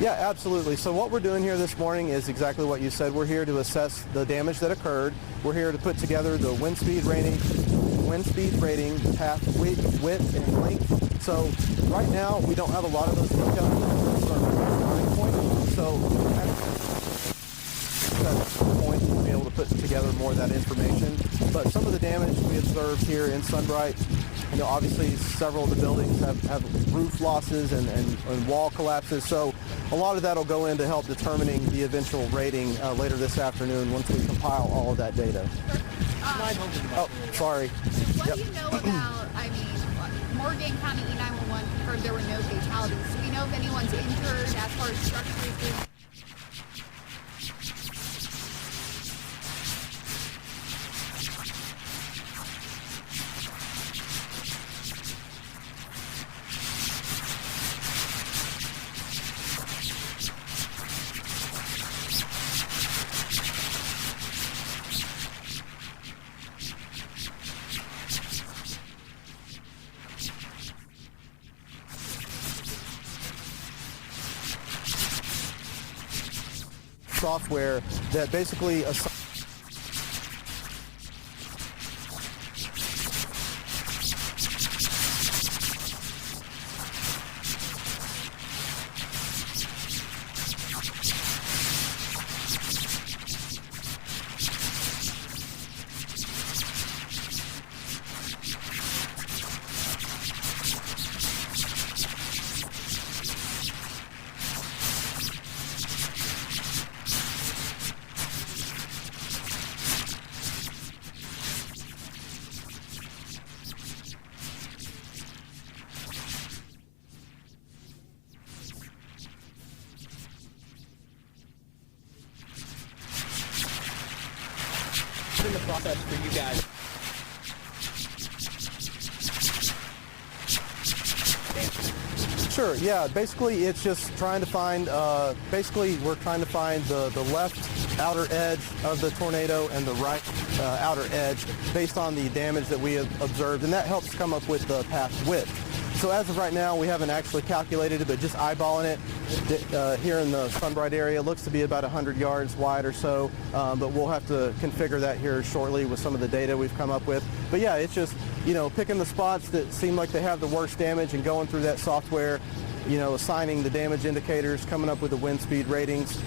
Yeah, absolutely. So what we're doing here this morning is exactly what you said. We're here to assess the damage that occurred. We're here to put together the wind speed rating, path width, and length. So right now we don't have a lot of those details. So that's the point. We'll be able to put together more of that information. But some of the damage we observed here in Sunbright, obviously several of the buildings have roof losses and wall collapses. So a lot of that will go into help determining the eventual rating later this afternoon once we compile all of that data. Sorry. What do you know about, Morgan County E911 confirmed there were no fatalities. Do we know if anyone's injured as far as structurally? Software that basically in the process for you guys? Sure, yeah, basically it's just trying to find, we're trying to find the left outer edge of the tornado and the right outer edge based on the damage that we have observed, and that helps come up with the path width. So as of right now, we haven't actually calculated it, but just eyeballing it here in the Sunbright area, looks to be about 100 yards wide or so, but we'll have to configure that here shortly with some of the data we've come up with. But yeah, it's just, picking the spots that seem like they have the worst damage and going through that software, assigning the damage indicators, coming up with the wind speed ratings,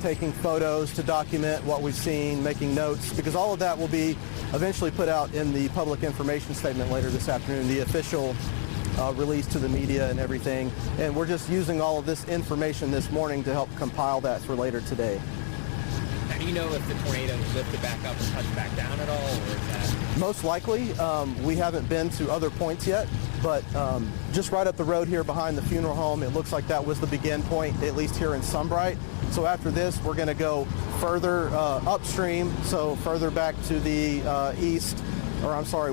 taking photos to document what we've seen, making notes, because all of that will be eventually put out in the public information statement later this afternoon, the official release to the media and everything. And we're just using all of this information this morning to help compile that for later today. Now, do you know if the tornado lifted back up and touched back down at all, or is that? Most likely. We haven't been to other points yet, but just right up the road here behind the funeral home, it looks like that was the begin point, at least here in Sunbright. So after this, we're going to go further upstream, so further back to the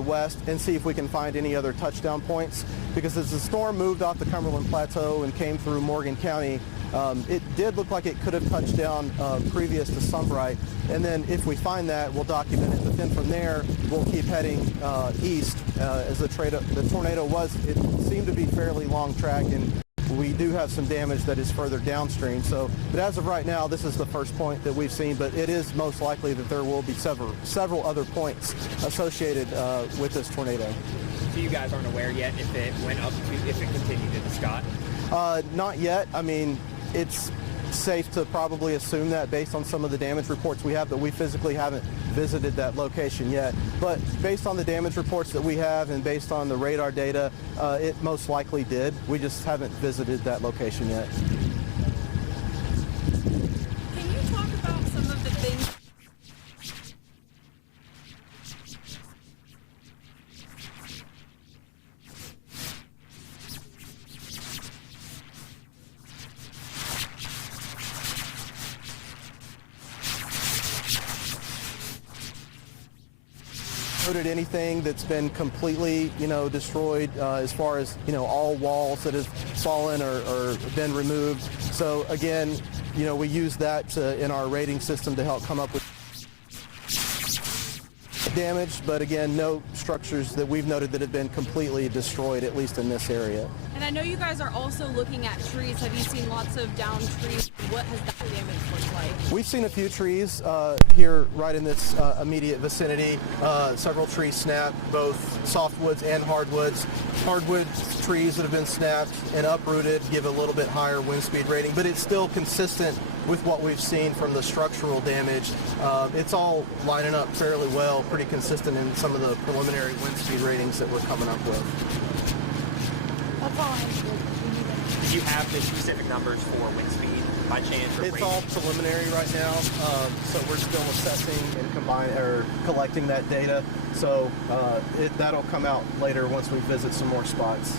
west, and see if we can find any other touchdown points. Because as the storm moved off the Cumberland Plateau and came through Morgan County, it did look like it could have touched down previous to Sunbright. And then if we find that, we'll document it. But then from there, we'll keep heading east as the tornado it seemed to be fairly long track, and we do have some damage that is further downstream. So, but as of right now, this is the first point that we've seen, but it is most likely that there will be several other points associated with this tornado. So you guys aren't aware yet if it continued into Scott? Not yet. It's safe to probably assume that based on some of the damage reports we have, but we physically haven't visited that location yet. But based on the damage reports that we have and based on the radar data, it most likely did. We just haven't visited that location yet. Can you talk about some of the things? Noted anything that's been completely, destroyed as far as, all walls that have fallen or been removed. So again, we use that in our rating system to help come up with damaged, but again, no structures that we've noted that have been completely destroyed, at least in this area. And I know you guys are also looking at trees. Have you seen lots of downed trees? What has that damage looked like? We've seen a few trees here right in this immediate vicinity. Several trees snapped, both softwoods and hardwoods. Hardwood trees that have been snapped and uprooted give a little bit higher wind speed rating, but it's still consistent with what we've seen from the structural damage. It's all lining up fairly well, pretty consistent in some of the preliminary wind speed ratings that we're coming up with. That's all I have. Do you have the specific numbers for wind speed by chance? Or It's all preliminary right now, so we're still assessing and collecting that data. So that'll come out later once we visit some more spots.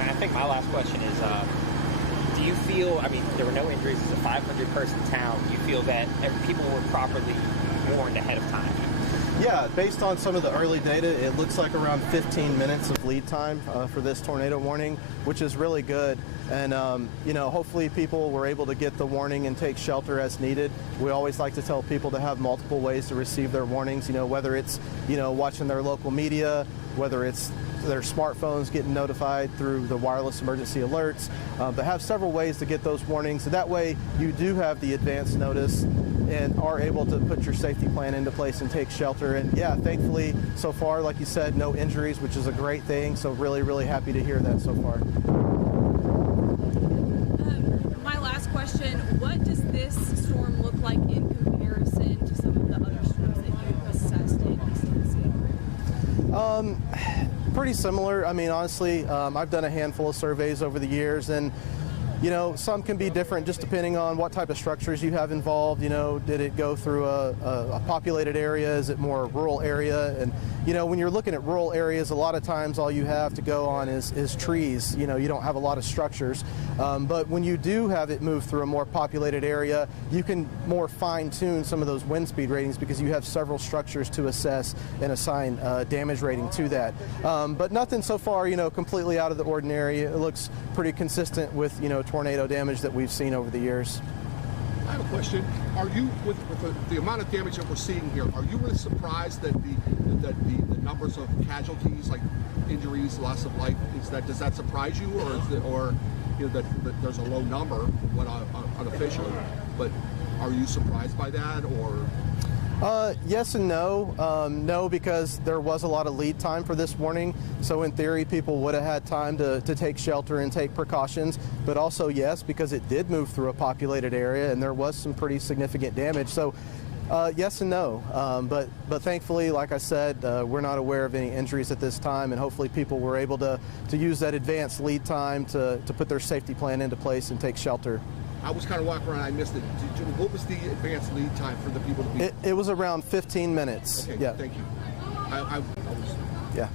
And I think my last question is, do you feel, I mean, there were no injuries, it's a 500-person town, do you feel that people were properly warned ahead of time? Yeah, based on some of the early data, it looks like around 15 minutes of lead time for this tornado warning, which is really good. And, hopefully people were able to get the warning and take shelter as needed. We always like to tell people to have multiple ways to receive their warnings, whether it's, watching their local media, whether it's their smartphones getting notified through the wireless emergency alerts, but have several ways to get those warnings. So that way you do have the advance notice and are able to put your safety plan into place and take shelter. And yeah, thankfully, so far, like you said, no injuries, which is a great thing. So really, really happy to hear that so far. My last question, what does this storm look like in comparison to some of the other storms that you've assessed in East Tennessee? Pretty similar. I mean, honestly, I've done a handful of surveys over the years, and some can be different just depending on what type of structures you have involved. Did it go through a populated area? Is it more a rural area? And when you're looking at rural areas, a lot of times all you have to go on is trees. You don't have a lot of structures. But when you do have it move through a more populated area, you can more fine-tune some of those wind speed ratings because you have several structures to assess and assign damage rating to that. But nothing so far, completely out of the ordinary. It looks pretty consistent with, tornado damage that we've seen over the years. I have a question. Are you, with the amount of damage that we're seeing here, are you really surprised that the numbers of casualties, like injuries, loss of life, does that surprise you, or that there's a low number, unofficially, but are you surprised by that, or? Yes and no. No, because there was a lot of lead time for this warning. So in theory, people would have had time to take shelter and take precautions. But also yes, because it did move through a populated area and there was some pretty significant damage. So yes and no. But thankfully, like I said, we're not aware of any injuries at this time, and hopefully people were able to use that advanced lead time to put their safety plan into place and take shelter. I was kind of walking around, I missed it. What was the advanced lead time for the people to be? It was around 15 minutes. Okay, yeah. Thank you. I was... Yeah.